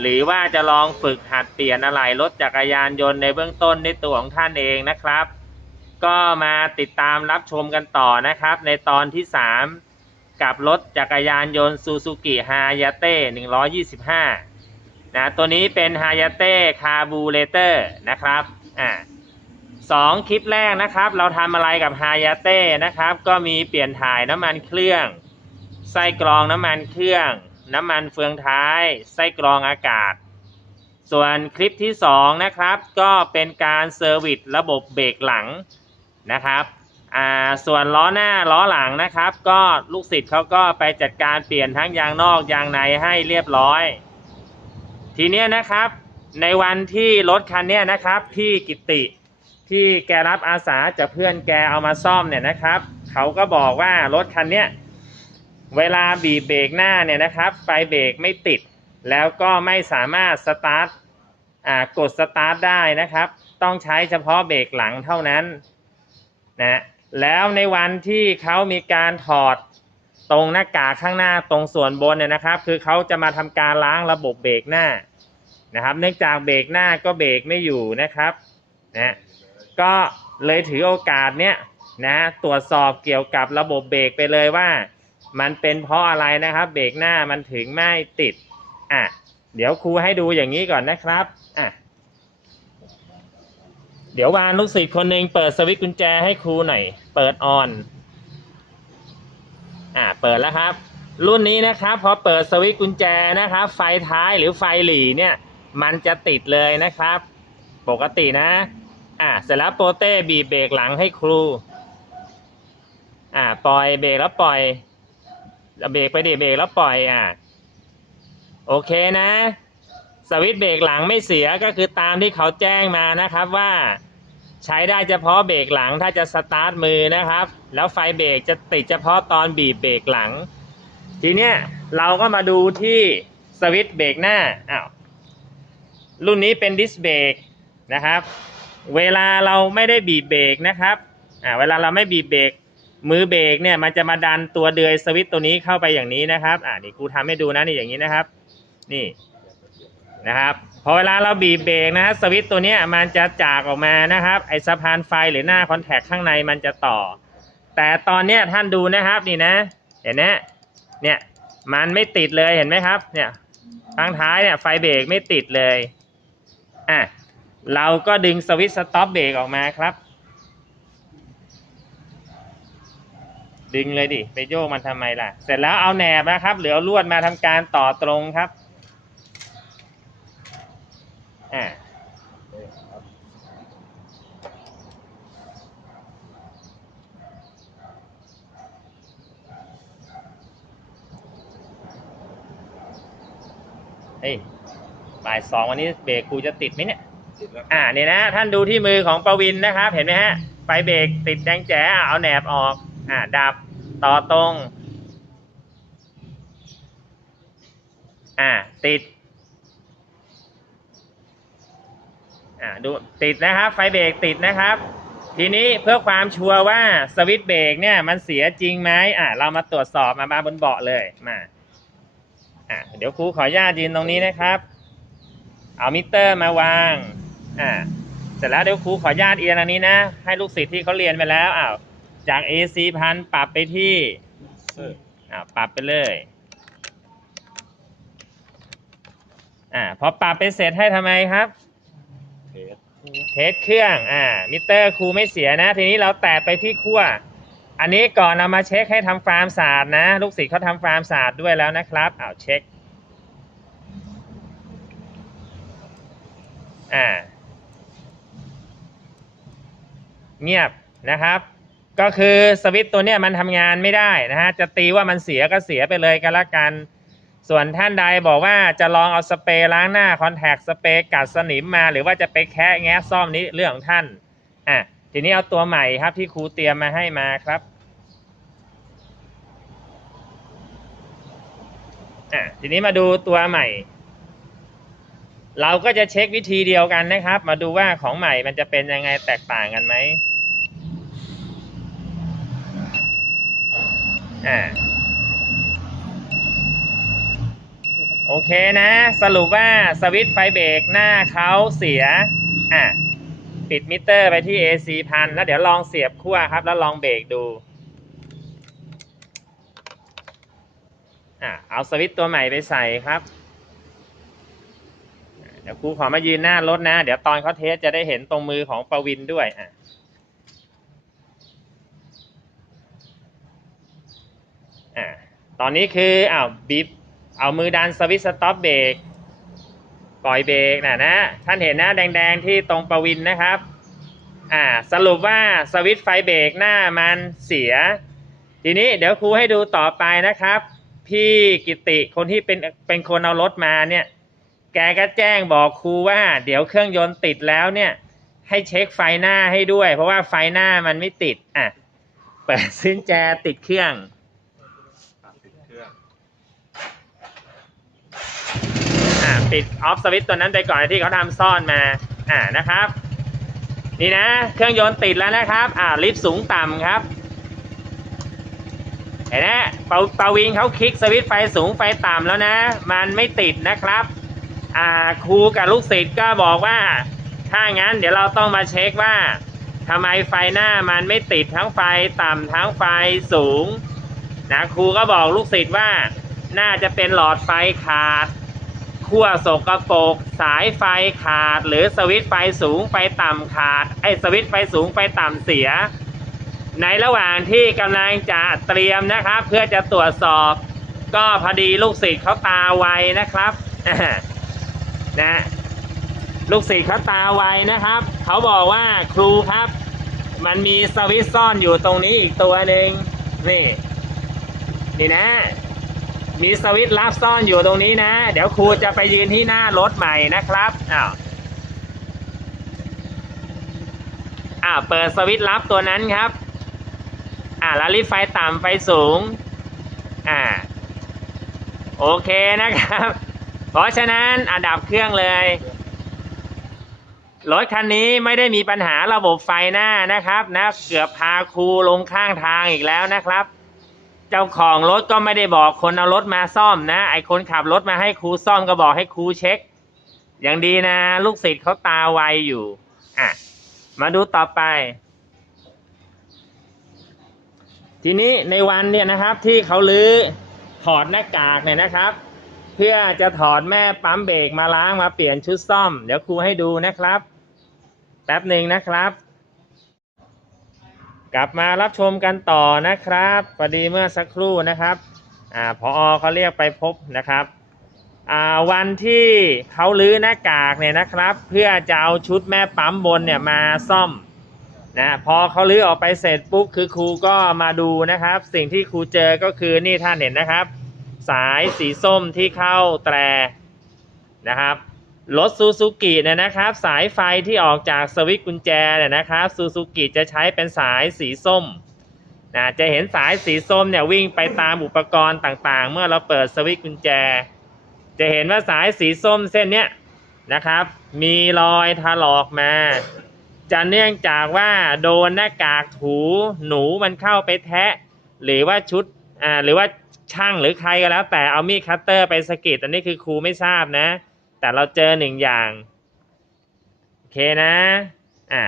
หรือว่าจะลองฝึกหัดเปลี่ยนอะไหล่รถจักรยานยนต์ในเบื้องต้นในตัวของท่านเองนะครับ ก็มาติดตามรับชมกันต่อนะครับ ในตอนที่ 3 กับรถจักรยานยนต์ซูซูกิฮายาเต้125นะตัวนี้เป็นฮายาเต้คาบูเลเตอร์นะครับอ่าสองคลิปแรกนะครับ เราทำอะไรกับฮายาเต้นะครับ ก็มีเปลี่ยนถ่ายน้ำมันเครื่องไส้กรองน้ำมันเครื่อง น้ำมันเฟืองท้าย ไส้กรองอากาศ ส่วนคลิปที่ 2 นะครับ ก็เป็นการเซอร์วิสระบบเบรกหลังนะครับอ่าส่วนล้อหน้าล้อหลังนะครับ ก็ลูกศิษย์เขาก็ไปจัดการเปลี่ยนทั้งยางนอกยางในให้เรียบร้อย ทีเนี้ยนะครับ ในวันที่รถคันเนี้ยนะครับ พี่กิติที่แกรับอาสาจากเพื่อนแกเอามาซ่อมเนี่ยนะครับ เขาก็บอกว่ารถคันเนี้ย เวลาบีบเบรกหน้าเนี่ยนะครับไฟเบรกไม่ติด แล้วก็ไม่สามารถสตาร์ทกดสตาร์ทได้นะครับ ต้องใช้เฉพาะเบรกหลังเท่านั้นนะแล้วในวันที่เขามีการถอดตรงหน้ากากข้างหน้าตรงส่วนบนเนี่ยนะครับ คือเขาจะมาทำการล้างระบบเบรกหน้านะครับ เนื่องจากเบรกหน้าก็เบรกไม่อยู่นะครับนะก็เลยถือโอกาสเนี้ยนะตรวจสอบเกี่ยวกับระบบเบรกไปเลยว่า มันเป็นเพราะอะไรนะครับ เบรกหน้ามันถึงไม่ติดอะเดี๋ยวครูให้ดูอย่างนี้ก่อนนะครับอะเดี๋ยววานลูกศิษย์คนหนึ่งเปิดสวิตช์กุญแจให้ครูหน่อย เปิดออนอะเปิดแล้วครับ รุ่นนี้นะครับพอเปิดสวิตช์กุญแจนะครับ ไฟท้ายหรือไฟหลีเนี่ย มันจะติดเลยนะครับ ปกตินะ อะเสร็จแล้วโปเต้บีบเบรกหลังให้ครู อะปล่อยเบรกแล้วปล่อย เบรกไปดิเบรกแล้วปล่อยอะ โอเคนะ สวิตช์เบรกหลังไม่เสียก็คือตามที่เขาแจ้งมานะครับว่า ใช้ได้เฉพาะเบรกหลังถ้าจะสตาร์ทมือนะครับ แล้วไฟเบรกจะติดเฉพาะตอนบีบเบรกหลัง ทีเนี้ยเราก็มาดูที่สวิตช์เบรกหน้าอ้าวรุ่นนี้เป็นดิสเบรกนะครับ เวลาเราไม่ได้บีบเบรกนะครับอ่าเวลาเราไม่บีบเบรก มือเบรกเนี่ยมันจะมาดันตัวเดือยสวิตตัวนี้เข้าไปอย่างนี้นะครับ อ่านี่กูทำให้ดูนะนี่อย่างนี้นะครับ นี่นะครับพอเวลาเราบีบเบรกนะสวิตตัวนี้มันจะจากออกมานะครับ ไอสะพานไฟหรือหน้าคอนแทคข้างในมันจะต่อ แต่ตอนเนี้ยท่านดูนะครับนี่นะ เห็นนะเนี่ยมันไม่ติดเลยเห็นไหมครับ เนี่ยข้างท้ายเนี่ยไฟเบรกไม่ติดเลยอะเราก็ดึงสวิตสต็อปเบรกออกมาครับ ดึงเลยดิไปโยกมันทำไมล่ะ เสร็จแล้วเอาแหนบนะครับหรือเอาลวดมาทำการต่อตรงครับอ่าเฮ้ยบ่ายสองวันนี้เบรกกูจะติดไหมเนี่ยติดแล้วอ่าเนี่ยนะ ท่านดูที่มือของประวินนะครับ เห็นไหมฮะ ไฟเบรกติดแดงแจ๋อะเอาแหนบออก อ่าดับ ต่อตรง อ่า ติด อ่า ดู ติดนะครับ ไฟเบรกติดนะครับ ทีนี้เพื่อความชัวร์ว่าสวิตช์เบรกเนี่ย มันเสียจริงไหมอ่าเรามาตรวจสอบมามาบนเบาะเลยมา อ่าเดี๋ยวครูขออนุญาตยืนตรงนี้นะครับ เอามิเตอร์มาวาง อ่า เสร็จแล้วเดี๋ยวครูขออนุญาตเอียงอันนี้นะ ให้ลูกศิษย์ที่เขาเรียนไปแล้วอ้าว จาก AC พันปรับไปที่เอออ่าปรับไปเลยอ่าพอปรับไปเสร็จให้ทำไมครับเทสเทสเครื่องอ่ามิเตอร์ครูไม่เสียนะ ทีนี้เราแตะไปที่ขั้วอันนี้ก่อนเอามาเช็คให้ทำฟาร์มสะอาดนะ ลูกศิษย์เขาทำฟาร์มสะอาดด้วยแล้วนะครับอ้าวเช็คอ่าเงียบนะครับ ก็คือสวิตตัวเนี้ยมันทำงานไม่ได้นะฮะ จะตีว่ามันเสียก็เสียไปเลยก็แล้วกัน ส่วนท่านใดบอกว่าจะลองเอาสเปรย์ล้างหน้าคอนแทคสเปรย์กัดสนิมมา หรือว่าจะไปแคะแงะซ่อมนี้เรื่องของท่าน อะ ทีนี้เอาตัวใหม่ครับที่ครูเตรียมมาให้มาครับ อะ ทีนี้มาดูตัวใหม่ เราก็จะเช็ควิธีเดียวกันนะครับ มาดูว่าของใหม่มันจะเป็นยังไงแตกต่างกันไหม อ่าโอเคนะ สรุปว่าสวิตช์ไฟเบรกหน้าเขาเสีย อะ ปิดมิเตอร์ไปที่ AC พันแล้วเดี๋ยวลองเสียบขั้วครับ แล้วลองเบรกดู อะ เอาสวิตช์ตัวใหม่ไปใส่ครับ เดี๋ยวครูขอมายืนหน้ารถนะ เดี๋ยวตอนเขาเทสจะได้เห็นตรงมือของประวินด้วย อะ อะตอนนี้คืออ้าวบีบเอามือดันสวิตช์สต็อปเบรกปล่อยเบรกนะนะท่านเห็นหนะแดง ๆ ที่ตรงประวินนะครับอ่าสรุปว่าสวิตช์ไฟเบรกหน้ามันเสีย ทีนี้เดี๋ยวครูให้ดูต่อไปนะครับ พี่กิติคนที่เป็นเป็นคนเอารถมาเนี่ยแกก็แจ้งบอกครูว่า เดี๋ยวเครื่องยนต์ติดแล้วเนี่ย ให้เช็คไฟหน้าให้ด้วย เพราะว่าไฟหน้ามันไม่ติดอะเปิดซินแจติดเครื่อง อะปิดเครื่อง อ่า ปิดออฟสวิตช์ตัวนั้นไปก่อนที่เขาทำซ่อนมาอ่านะครับ นี่นะ เครื่องยนต์ติดแล้วนะครับอ่าลิฟต์สูงต่ำครับเห็นไหมปาปาวิงเขาคลิกสวิตช์ไฟสูงไฟต่ำแล้วนะ มันไม่ติดนะครับอ่าครูกับลูกศิษย์ก็บอกว่า ถ้างั้นเดี๋ยวเราต้องมาเช็คว่าทำไมไฟหน้ามันไม่ติดทั้งไฟต่ำทั้งไฟสูงนะครูก็บอกลูกศิษย์ว่า น่าจะเป็นหลอดไฟขาด ขั้วสกรปรกสายไฟขาด หรือสวิตช์ไฟสูงไฟต่ำขาดไอ้สวิตช์ไฟสูงไฟต่ำเสีย ในระหว่างที่กำลังจะเตรียมนะครับ เพื่อจะตรวจสอบ ก็พอดีลูกศิษย์เขาตาไวนะครับนะลูกศิษย์เขาตาไวนะครับ เขาบอกว่าครูครับ มันมีสวิตซ่อนอยู่ตรงนี้อีกตัวหนึ่งนี่ นี่นะ มีสวิตช์ลับซ่อนอยู่ตรงนี้นะ เดี๋ยวครูจะไปยืนที่หน้ารถใหม่นะครับอ้าวอ่าเปิดสวิตช์ลับตัวนั้นครับ อ่าแล้วรีไฟต่ำไฟสูง อ่า โอเคนะครับ เพราะฉะนั้นอะดับเครื่องเลย รถคันนี้ไม่ได้มีปัญหาระบบไฟหน้านะครับนะ เกือบพาครูลงข้างทางอีกแล้วนะครับ เจ้าของรถก็ไม่ได้บอกคนเอารถมาซ่อมนะ ไอคนขับรถมาให้ครูซ่อมก็บอกให้ครูเช็ค อย่างดีนะ ลูกศิษย์เขาตาไวอยู่อะมาดูต่อไป ทีนี้ในวันเนี่ยนะครับที่เขาลื้อถอดหน้ากากเนี่ยนะครับ เพื่อจะถอดแม่ปั๊มเบรกมาล้างมาเปลี่ยนชุดซ่อม เดี๋ยวครูให้ดูนะครับ แป๊บหนึ่งนะครับ กลับมารับชมกันต่อนะครับพอดีเมื่อสักครู่นะครับอ่าพอเขาเรียกไปพบนะครับอ่าวันที่เขาลื้อหน้ากากเนี่ยนะครับ เพื่อจะเอาชุดแม่ปั๊มบนเนี่ยมาซ่อมนะพอเขาลื้อออกไปเสร็จปุ๊บคือครูก็มาดูนะครับ สิ่งที่ครูเจอก็คือนี่ท่านเห็นนะครับ สายสีส้มที่เข้าแตรนะครับ รถซูซูกิเนี่ยนะครับ สายไฟที่ออกจากสวิตช์กุญแจเนี่ยนะครับซูซูกิจะใช้เป็นสายสีส้มนะจะเห็นสายสีส้มเนี่ยวิ่งไปตามอุปกรณ์ต่างๆ เมื่อเราเปิดสวิตช์กุญแจ จะเห็นว่าสายสีส้มเส้นเนี้ยนะครับ มีรอยถลอกมา จะเนื่องจากว่าโดนหน้ากากถูหนูมันเข้าไปแทะ หรือว่าชุดอ่าหรือว่าช่างหรือใครก็แล้ว แต่เอามีดคัตเตอร์ไปสกิดอันนี้คือครูไม่ทราบนะ แต่เราเจอหนึ่งอย่าง โอเคนะ อ่า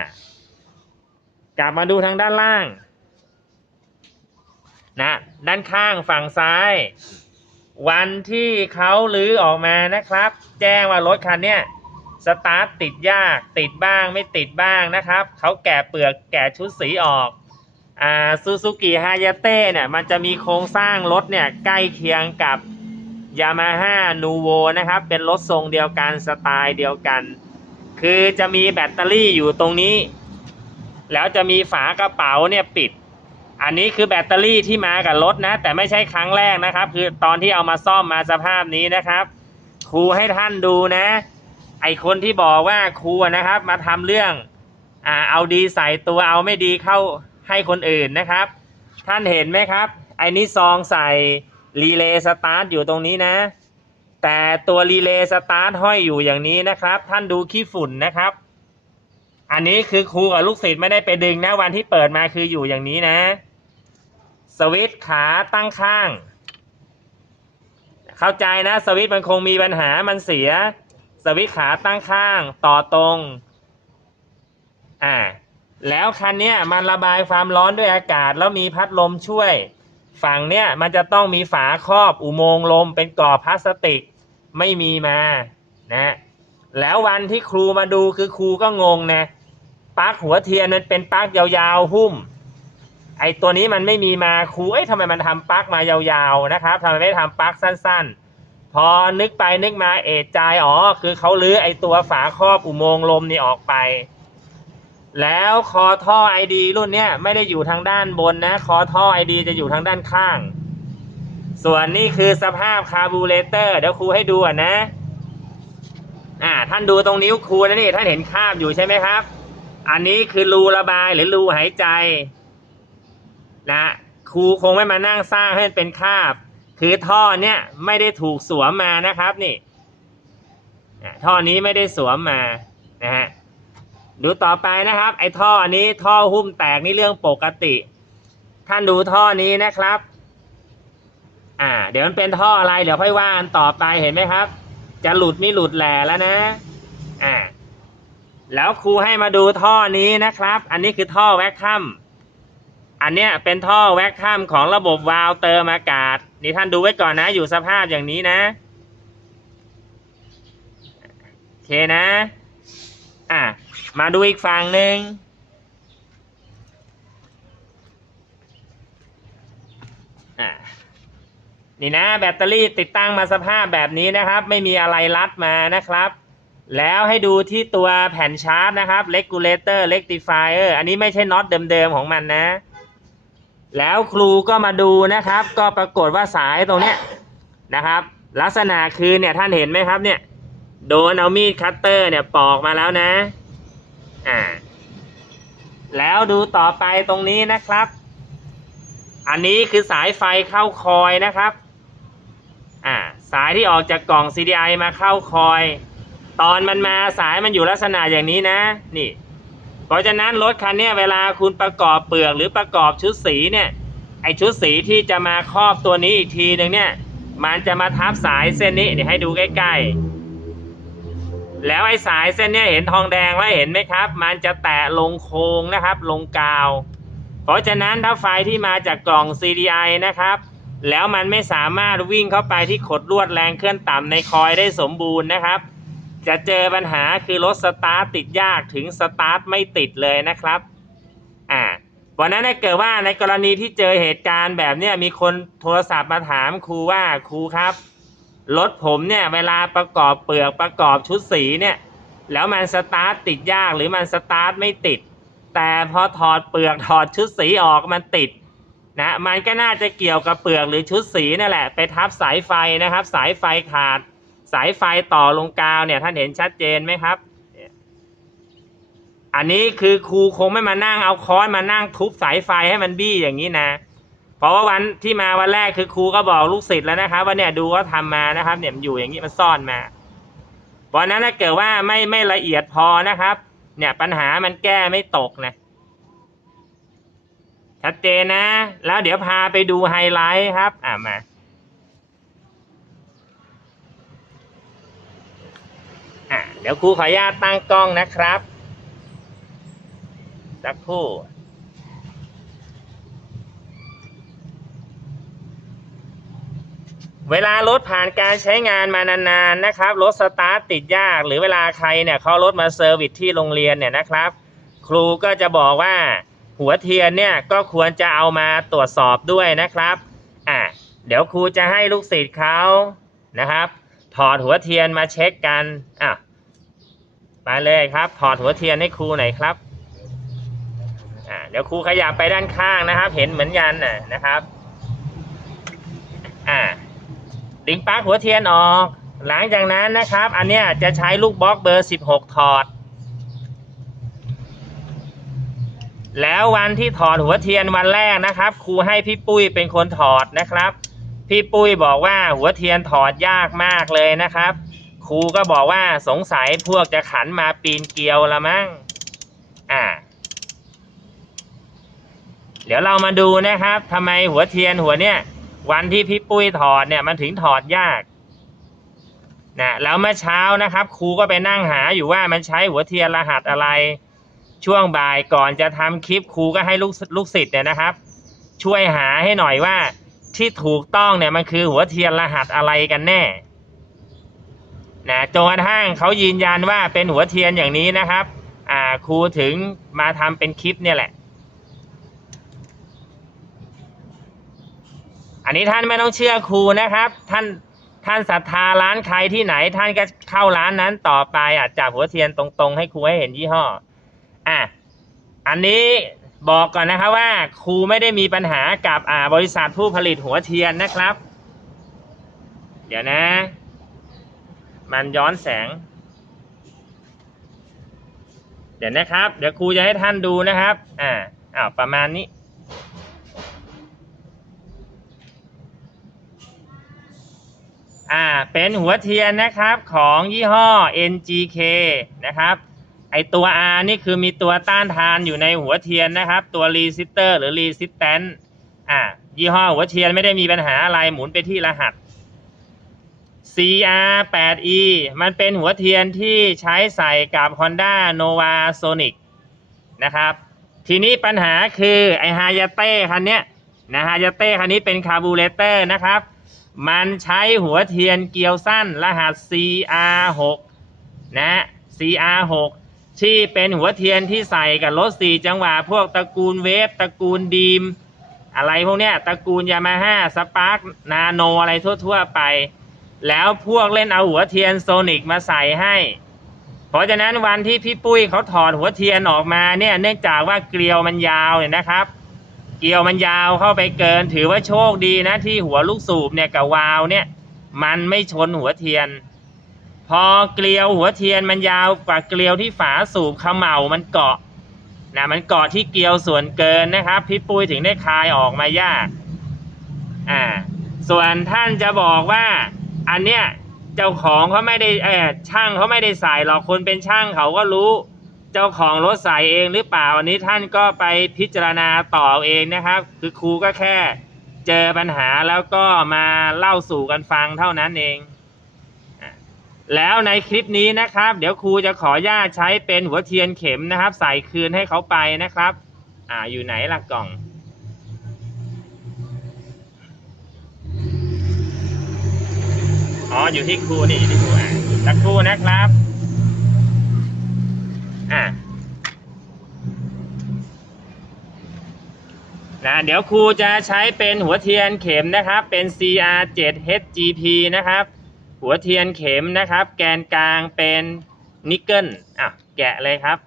กลับมาดูทางด้านล่าง นะ ด้านข้างฝั่งซ้าย วันที่เขาลื้อออกมานะครับ แจ้งว่ารถคันเนี้ยสตาร์ทติดยากติดบ้างไม่ติดบ้างนะครับ เขาแกะเปลือกแกะชุดสีออกอ่าซูซูกิฮายาเต้เนี่ยมันจะมีโครงสร้างรถเนี่ยใกล้เคียงกับ ยามาฮ่านูโวนะครับ เป็นรถทรงเดียวกันสไตล์เดียวกัน คือจะมีแบตเตอรี่อยู่ตรงนี้ แล้วจะมีฝากระเป๋าเนี่ยปิด อันนี้คือแบตเตอรี่ที่มากับรถนะ แต่ไม่ใช่ครั้งแรกนะครับ คือตอนที่เอามาซ่อมมาสภาพนี้นะครับ ครูให้ท่านดูนะ ไอคนที่บอกว่าครูนะครับ มาทำเรื่องอ่าเอาดีใส่ตัวเอาไม่ดีเข้าให้คนอื่นนะครับ ท่านเห็นไหมครับไอนี้ซองใส่ รีเลย์สตาร์ทอยู่ตรงนี้นะ แต่ตัวรีเลย์สตาร์ทห้อยอยู่อย่างนี้นะครับ ท่านดูขี้ฝุ่นนะครับ อันนี้คือครูกับลูกศิษย์ไม่ได้ไปดึงนะวันที่เปิดมาคืออยู่อย่างนี้นะ สวิตขาตั้งข้าง เข้าใจนะ สวิตมันคงมีปัญหามันเสีย สวิตขาตั้งข้าง ต่อตรง อ่าแล้วคันเนี้ยมันระบายความร้อนด้วยอากาศแล้วมีพัดลมช่วย ฝั่งเนี้ยมันจะต้องมีฝาครอบอุโมงค์ลมเป็นกรอบพลาสติกไม่มีมานะแล้ววันที่ครูมาดูคือครูก็งงนะปลั๊กหัวเทียนมันเป็นปลั๊กยาวๆหุ้ม ไอตัวนี้มันไม่มีมาครูเอ้ยทำไมมันทำปลั๊กมายาวๆนะครับทำไมไม่ทำปลั๊กสั้นๆ พอนึกไปนึกมาเอะใจอ๋อคือเขาลื้อไอตัวฝาครอบอุโมงค์ลมนี่ออกไป แล้วคอท่อไอดีรุ่นเนี้ยไม่ได้อยู่ทางด้านบนนะ คอท่อไอดีจะอยู่ทางด้านข้าง ส่วนนี่คือสภาพคาร์บูเรเตอร์เดี๋ยวครูให้ดูอะนะ อ่า ท่านดูตรงนิ้วครูนะนี่ ท่านเห็นคาบอยู่ใช่ไหมครับ อันนี้คือรูระบายหรือรูหายใจ นะครูคงไม่มานั่งสร้างให้มันเป็นคาบ คือท่อเนี้ยไม่ได้ถูกสวมมานะครับนี่ท่อนี้ไม่ได้สวมมานะฮะ ดูต่อไปนะครับ ไอ้ท่ออันนี้ท่อหุ้มแตกนี่เรื่องปกติ ท่านดูท่อนี้นะครับ อ่า เดี๋ยวมันเป็นท่ออะไรเดี๋ยวค่อยว่ากันต่อไปเห็นไหมครับ จะหลุดไม่หลุดแหล่แล้วนะ อ่า แล้วครูให้มาดูท่อนี้นะครับ อันนี้คือท่อแวคคัมอันเนี้ยเป็นท่อแวคคัมของระบบวาล์วเติมอากาศ นี่ท่านดูไว้ก่อนนะ อยู่สภาพอย่างนี้นะโอเคนะ อะ มาดูอีกฝั่งหนึ่งนี่นะแบตเตอรี่ติดตั้งมาสภาพแบบนี้นะครับ ไม่มีอะไรรัดมานะครับ แล้วให้ดูที่ตัวแผ่นชาร์จนะครับ regulator rectifier อันนี้ไม่ใช่น็อตเดิมๆของมันนะ แล้วครูก็มาดูนะครับ ก็ปรากฏว่าสายตรงเนี้ยนะครับ ลักษณะคือเนี่ยท่านเห็นไหมครับเนี่ยโดนเอามีดคัตเตอร์เนี่ยปอกมาแล้วนะ อ่า แล้วดูต่อไปตรงนี้นะครับ อันนี้คือสายไฟเข้าคอยนะครับ อ่า สายที่ออกจากกล่อง CDI มาเข้าคอย ตอนมันมาสายมันอยู่ลักษณะอย่างนี้นะ นี่ เพราะฉะนั้นรถคันนี้เวลาคุณประกอบเปลือกหรือประกอบชุดสีเนี่ยไอชุดสีที่จะมาครอบตัวนี้อีกทีหนึ่งเนี่ย มันจะมาทับสายเส้นนี้เดี๋ยวให้ดูใกล้ๆ แล้วไอ้สายเส้นเนี้ยเห็นทองแดงไว้เห็นไหมครับ มันจะแตะลงโค้งนะครับ ลงกาว เพราะฉะนั้นถ้าไฟที่มาจากกล่อง CDI นะครับ แล้วมันไม่สามารถวิ่งเข้าไปที่ขดลวดแรงเคลื่อนต่ำในคอยได้สมบูรณ์นะครับ จะเจอปัญหาคือรถสตาร์ทติดยากถึงสตาร์ทไม่ติดเลยนะครับอ่าวันนั้นถ้าเกิดว่าในกรณีที่เจอเหตุการณ์แบบเนี้ยมีคนโทรศัพท์มาถามครูว่าครูครับ รถผมเนี่ยเวลาประกอบเปลือกประกอบชุดสีเนี่ยแล้วมันสตาร์ทติดยากหรือมันสตาร์ทไม่ติด แต่พอถอดเปลือกถอดชุดสีออกมันติดนะมันก็น่าจะเกี่ยวกับเปลือกหรือชุดสีนั่นแหละไปทับสายไฟนะครับ สายไฟขาด สายไฟต่อลงกาวเนี่ยท่านเห็นชัดเจนไหมครับ อันนี้คือครูคงไม่มานั่งเอาค้อนมานั่งทุบสายไฟให้มันบี้อย่างนี้นะ เพราะว่าวันที่มาวันแรกคือครูก็บอกลูกศิษย์แล้วนะครับว่าเนี่ยดูก็ทำมานะครับ เนี่ยมันอยู่อย่างนี้มันซ่อนมาเพราะฉะนั้นถ้าเกิดว่าไม่ไม่ละเอียดพอนะครับ เนี่ยปัญหามันแก้ไม่ตกนะชัดเจนนะ แล้วเดี๋ยวพาไปดูไฮไลท์ครับ อ่ามาอะเดี๋ยวครูขออนุญาตตั้งกล้องนะครับสักครู่ เวลารถผ่านการใช้งานมานานๆนะครับรถสตาร์ทติดยาก หรือเวลาใครเนี่ยเขารถมาเซอร์วิสที่โรงเรียนเนี่ยนะครับ ครูก็จะบอกว่าหัวเทียนเนี่ยก็ควรจะเอามาตรวจสอบด้วยนะครับอะเดี๋ยวครูจะให้ลูกศิษย์เขานะครับ ถอดหัวเทียนมาเช็คกันอะมาเลยครับ ถอดหัวเทียนให้ครูหน่อยครับอ่าเดี๋ยวครูขยับไปด้านข้างนะครับ เห็นเหมือนกันน่ะนะครับอ่า ดึงปลั๊กหัวเทียนออก หลังจากนั้นนะครับ อันเนี้ยจะใช้ลูกบล็อกเบอร์ 16 ถอด แล้ววันที่ถอดหัวเทียนวันแรกนะครับ ครูให้พี่ปุ้ยเป็นคนถอดนะครับ พี่ปุ้ยบอกว่าหัวเทียนถอดยากมากเลยนะครับ ครูก็บอกว่าสงสัยพวกจะขันมาปีนเกลียวละมั้งอ่าเดี๋ยวเรามาดูนะครับทำไมหัวเทียนหัวเนี้ย วันที่พี่ปุ้ยถอดเนี่ยมันถึงถอดยากนะแล้วเมื่อเช้านะครับ ครูก็ไปนั่งหาอยู่ว่ามันใช้หัวเทียนรหัสอะไร ช่วงบ่ายก่อนจะทำคลิปครูก็ให้ลูกลูกศิษย์เนี่ยนะครับ ช่วยหาให้หน่อยว่าที่ถูกต้องเนี่ยมันคือหัวเทียนรหัสอะไรกันแน่นะจนกระทั่งเขายืนยันว่าเป็นหัวเทียนอย่างนี้นะครับ อ่าครูถึงมาทำเป็นคลิปเนี่ยแหละ อันนี้ท่านไม่ต้องเชื่อครูนะครับ ท่านท่านศรัทธาร้านใครที่ไหน ท่านก็เข้าร้านนั้นต่อไปอาจจับหัวเทียนตรงๆ ให้ครูให้เห็นยี่ห้ออะอันนี้บอกก่อนนะครับว่าครูไม่ได้มีปัญหากับอ่าบริษัทผู้ผลิตหัวเทียนนะครับ เดี๋ยวนะ มันย้อนแสง เดี๋ยวนะครับ เดี๋ยวครูจะให้ท่านดูนะครับ อ่าอ้าวประมาณนี้ อ่าเป็นหัวเทียนนะครับของยี่ห้อ NGK นะครับไอตัว R นี่คือมีตัวต้านทานอยู่ในหัวเทียนนะครับ ตัว resistor หรือ resistant อ่ายี่ห้อหัวเทียนไม่ได้มีปัญหาอะไรหมุนไปที่รหัส CR8E มันเป็นหัวเทียนที่ใช้ใส่กับ Honda Nova Sonic นะครับ ทีนี้ปัญหาคือไอฮายาเต้คันเนี้ยนะฮายาเต้คันนี้เป็นคาร์บูเรเตอร์นะครับ มันใช้หัวเทียนเกลียวสั้นรหัส CR6 นะ CR6 ที่เป็นหัวเทียนที่ใส่กับรถสี่จังหวะ พวกตระกูลเวฟตระกูลดีม อะไรพวกเนี้ยตระกูลยามาฮ่าสปาร์กนาโนอะไรทั่ว ๆ ไป แล้วพวกเล่นเอาหัวเทียนโซนิกมาใส่ให้ เพราะฉะนั้นวันที่พี่ปุ้ยเขาถอดหัวเทียนออกมาเนี่ยเนื่องจากว่าเกลียวมันยาวเนี่ยนะครับ เกลียวมันยาวเข้าไปเกิน ถือว่าโชคดีนะที่หัวลูกสูบเนี่ยกับวาล์วเนี่ย มันไม่ชนหัวเทียน พอเกลียวหัวเทียนมันยาวกว่าเกลียวที่ฝาสูบเขมเหลามันเกาะนะมันเกาะที่เกลียวส่วนเกินนะครับ พี่ปุ้ยถึงได้คายออกมายากอ่าส่วนท่านจะบอกว่าอันเนี้ยเจ้าของเขาไม่ได้เออช่างเขาไม่ได้ใส่หรอกคนเป็นช่างเขาก็รู้ เจ้าของรถใส่เองหรือเปล่าอันนี้ท่านก็ไปพิจารณาต่อเองนะครับ คือครูก็แค่เจอปัญหาแล้วก็มาเล่าสู่กันฟังเท่านั้นเอง แล้วในคลิปนี้นะครับ เดี๋ยวครูจะขอญาตใช้เป็นหัวเทียนเข็มนะครับ ใส่คืนให้เขาไปนะครับ อ่าอยู่ไหนล่ะกล่องอ๋ออยู่ที่ครูนี่อยู่ที่ครูอะสักครู่นะครับ นะเดี๋ยวครูจะใช้เป็นหัวเทียนเข็มนะครับ เป็น CR7HGP นะครับ หัวเทียนเข็มนะครับ แกนกลางเป็นนิกเกิลอะแกะเลยครับ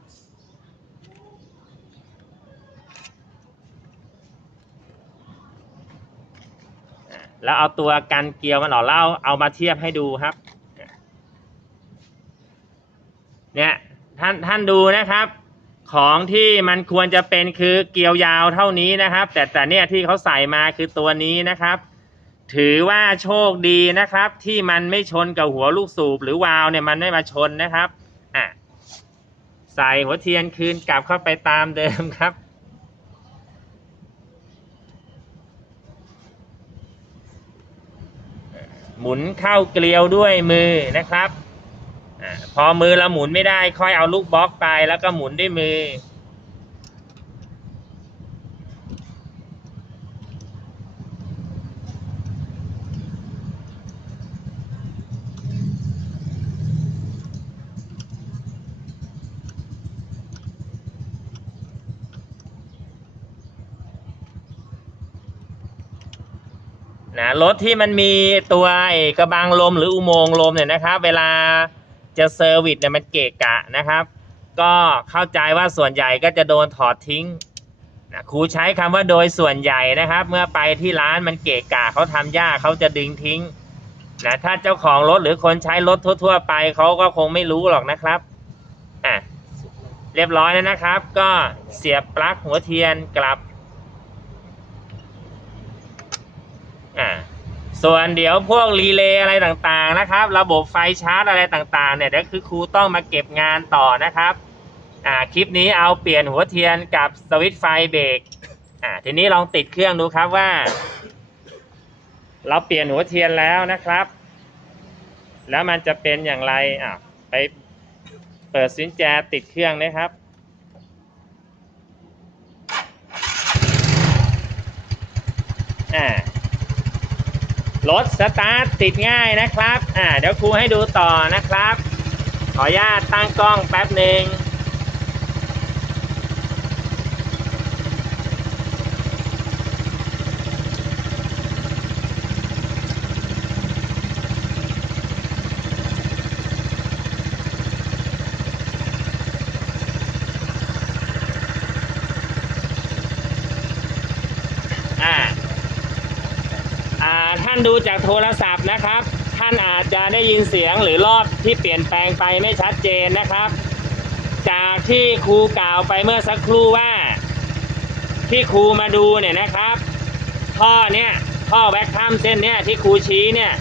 แล้วเอาตัวกันเกลียวมันออกแล้วเอาเอามาเทียบให้ดูครับ เนี่ยท่านท่านดูนะครับ ของที่มันควรจะเป็นคือเกลียวยาวเท่านี้นะครับ แต่แต่เนี่ยที่เขาใส่มาคือตัวนี้นะครับ ถือว่าโชคดีนะครับ ที่มันไม่ชนกับหัวลูกสูบหรือวาล์วเนี่ยมันไม่มาชนนะครับอะใส่หัวเทียนคืนกลับเข้าไปตามเดิมครับหมุนเข้าเกลียวด้วยมือนะครับ พอมือเราหมุนไม่ได้ ค่อยเอาลูกบล็อกไปแล้วก็หมุนด้วยมือ นะรถที่มันมีตัวกระบังลมหรืออุโมงค์ลมเนี่ยนะครับ เวลา จะเซอร์วิสเนี่ยมันเกะกะนะครับ ก็เข้าใจว่าส่วนใหญ่ก็จะโดนถอดทิ้งนะครูใช้คำว่าโดยส่วนใหญ่นะครับ เมื่อไปที่ร้านมันเกะกะเขาทำยากเขาจะดึงทิ้งนะถ้าเจ้าของรถหรือคนใช้รถทั่ว ๆ ไปเขาก็คงไม่รู้หรอกนะครับอะเรียบร้อยแล้วนะครับ ก็เสียบปลั๊กหัวเทียนกลับอะ ส่วนเดี๋ยวพวกรีเลย์อะไรต่างๆนะครับ ระบบไฟชาร์จอะไรต่างๆเนี่ยเดี๋ยวคือครูต้องมาเก็บงานต่อนะครับอ่าคลิปนี้เอาเปลี่ยนหัวเทียนกับสวิตช์ไฟเบรกอ่าทีนี้ลองติดเครื่องดูครับว่า เราเปลี่ยนหัวเทียนแล้วนะครับ แล้วมันจะเป็นอย่างไรอะไปเปิดสินแจติดเครื่องนะครับอ่า รถสตาร์ทติดง่ายนะครับ อ่า เดี๋ยวครูให้ดูต่อนะครับ ขออนุญาตตั้งกล้องแป๊บหนึ่ง อ่า อ่า ท่าน ดูจากโทรศัพท์นะครับ ท่านอาจจะได้ยินเสียงหรือรอบที่เปลี่ยนแปลงไปไม่ชัดเจนนะครับ จากที่ครูกล่าวไปเมื่อสักครู่ว่า ที่ครูมาดูเนี่ยนะครับ ท่อเนี่ยท่อแวคคัมเส้นเนี่ยที่ครูชี้เนี่ย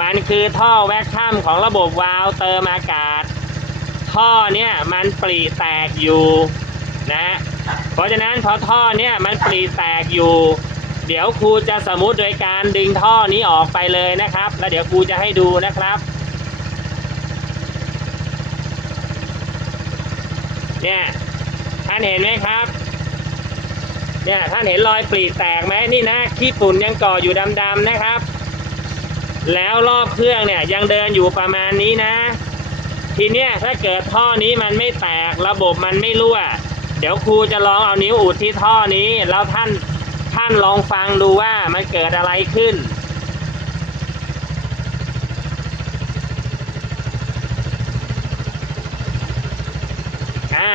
มันคือท่อแวคคัมของระบบวาล์วเติมอากาศ ท่อเนี่ยมันปรีแตกอยู่นะเพราะฉะนั้นพอท่อเนี่ยมันปรีแตกอยู่ เดี๋ยวครูจะสมมุติโดยการดึงท่อนี้ออกไปเลยนะครับ แล้วเดี๋ยวครูจะให้ดูนะครับ เนี่ยท่านเห็นไหมครับ เนี่ยท่านเห็นรอยปรีแตกไหมนี่นะขี้ฝุ่นยังก่ออยู่ดำๆนะครับ แล้วรอบเครื่องเนี่ยยังเดินอยู่ประมาณนี้นะ ทีเนี้ยถ้าเกิดท่อนี้มันไม่แตกระบบมันไม่รั่ว เดี๋ยวครูจะลองเอานิ้วอุดที่ท่อนี้แล้วท่าน ท่านลองฟังดูว่ามันเกิดอะไรขึ้น อ่า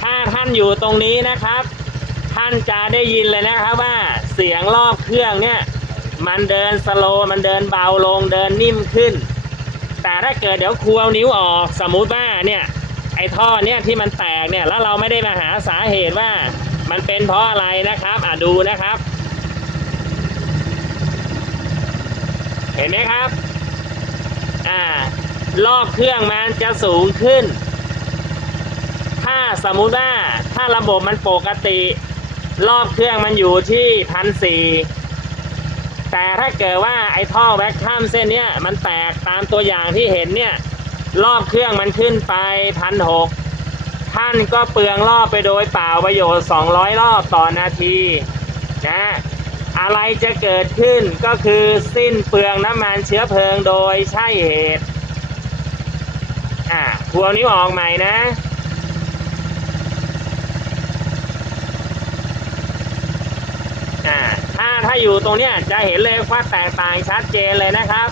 ถ้าท่านอยู่ตรงนี้นะครับ ท่านจะได้ยินเลยนะครับว่าเสียงรอบเครื่องเนี่ย มันเดินสโลมันเดินเบาลงเดินนิ่มขึ้น แต่ถ้าเกิดเดี๋ยวครูเอานิ้วออกสมมุติว่าเนี่ย ไอ้ท่อเนี่ยที่มันแตกเนี่ยแล้วเราไม่ได้มาหาสาเหตุว่า มันเป็นเพราะอะไรนะครับอะดูนะครับ เห็นไหมครับอ่ารอบเครื่องมันจะสูงขึ้น ถ้าสมมุติว่าถ้าระบบมันปกติ รอบเครื่องมันอยู่ที่พันสี่แต่ถ้าเกิดว่าไอ้ท่อแว็กคัมเส้นเนี้ยมันแตกตามตัวอย่างที่เห็นเนี่ย รอบเครื่องมันขึ้นไปพันหก ท่านก็เปลืองรอบไปโดยเปล่าประโยชน์ 200 รอบต่อนาทีนะอะไรจะเกิดขึ้นก็คือสิ้นเปลืองน้ำมันเชื้อเพลิงโดยใช่เหตุอ่าพวงนิ้วออกใหม่นะ อ่า ถ้าถ้าอยู่ตรงเนี้ยจะเห็นเลยว่าแตกต่างชัดเจนเลยนะครับ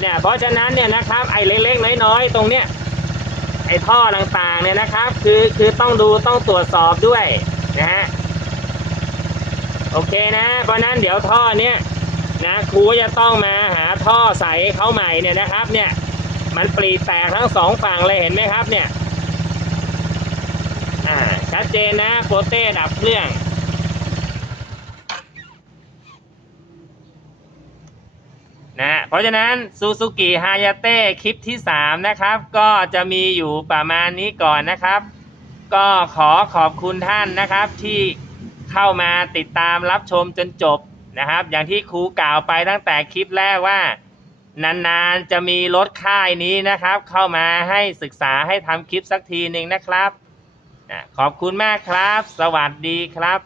เนี่ย เพราะฉะนั้นเนี่ยนะครับไอ้เล็กๆน้อยๆตรงเนี้ย ไอ้ท่อต่างๆเนี่ยนะครับ คือคือต้องดูต้องตรวจสอบด้วยนะฮะโอเคนะ เพราะนั้นเดี๋ยวท่อเนี้ยนะครูจะต้องมาหาท่อใส่เขาใหม่เนี่ยนะครับเนี่ยมันปรีแตกทั้งสองฝั่งเลยเห็นไหมครับเนี่ยอ่าชัดเจนนะโปเต้ดับเครื่อง นะเพ ราะฉะนั้นซูซูกิฮายาเต้คลิปที่ 3 นะครับ ก็จะมีอยู่ประมาณนี้ก่อนนะครับ ก็ขอขอบคุณท่านนะครับที่เข้ามาติดตามรับชมจนจบนะครับ อย่างที่ครูกล่าวไปตั้งแต่คลิปแรกว่า นานๆจะมีรถค่ายนี้นะครับ เข้ามาให้ศึกษาให้ทำคลิปสักทีหนึ่งนะครับ ขอบคุณมากครับ สวัสดีครับ